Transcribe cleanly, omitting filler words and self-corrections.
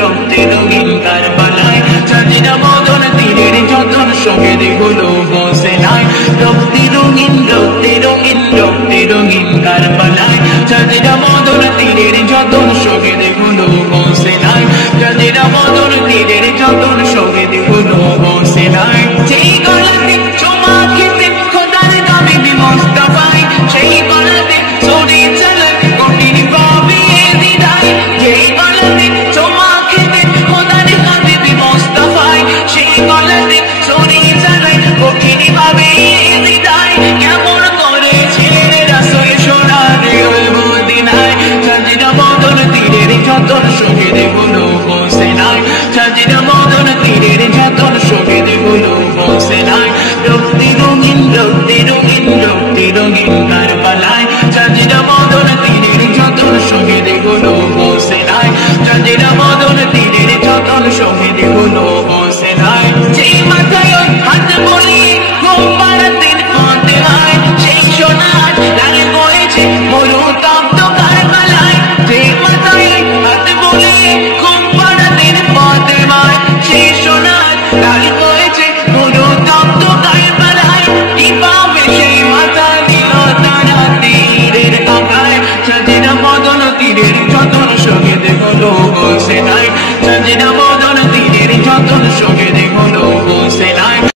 রক্তে রঙিন কারবালায় সাজিনা বদন তীরের যতন সঙ্গে হলো হোসেনায়। রক্তে রঙিন কারবালায় সাজিনা বদন তীরের যতন সঙ্গে